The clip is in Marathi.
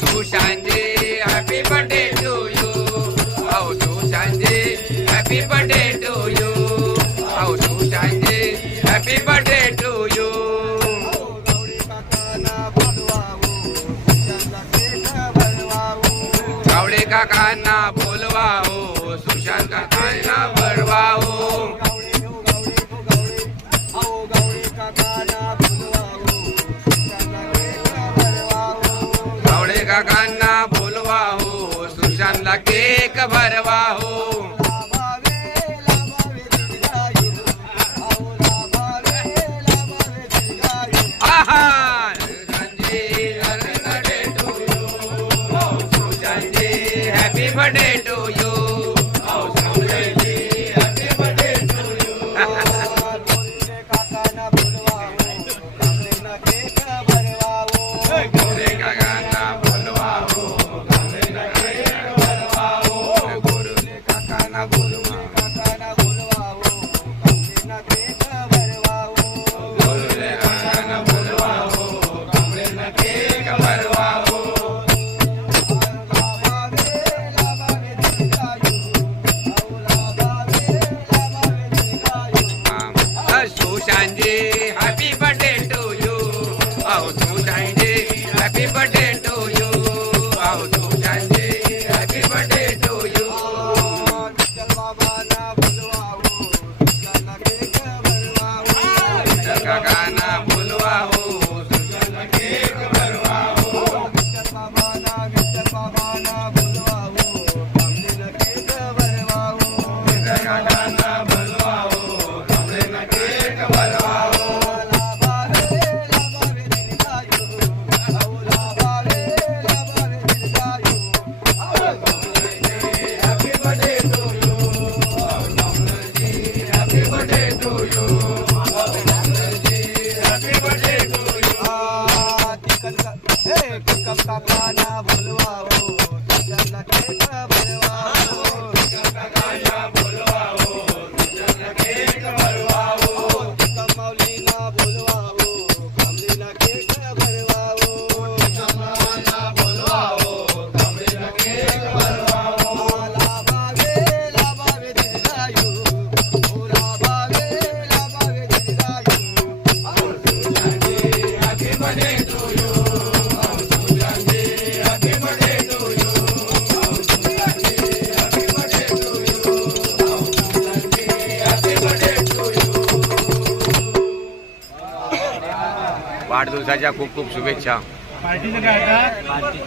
सुशांतजी हॅपी बर्थडे टू यू. आओ Sushantji happy birthday to you. आओ Sushantji happy birthday to you. Gawde काकांना बोलवाओ सुशांत काकांना बळवाओ. गावडे काकांना बोलवाओ सुशांतला केक भरवाओ. Happy birthday to you. Oh, Susanji, happy birthday to you. Gaure kakana bolwao, Gaure kakana bolwao. Susanji, happy birthday to you. Oh, Susanji, happy birthday to you. Oh, Susanji, happy birthday to you. Kakana bulwao, Susanla cake barwao. Kakana bulwao, kamle cake barwao. Happy birthday to you. Happy birthday to you. Happy birthday to you. काकाना बोलवाओ सुशांतला केक भरवाओ. काकांना बोलवाओ सुशांतला केक भरवाओ. कमलीला बोलवाओ कमलीला केक भरवाओ. कमलांना बोलवाओ कमलेला केक भरवाओ. लाभावे लाभावे दीर्घायु. ओ लाभावे लाभावे दीर्घायु. Susanji, happy birthday to you. Susanji, happy birthday to you. Susanji, happy birthday to you. Susanji, happy birthday to you. वाढदिवसाच्या खूप खूप शुभेच्छा. पार्टीचं काय आता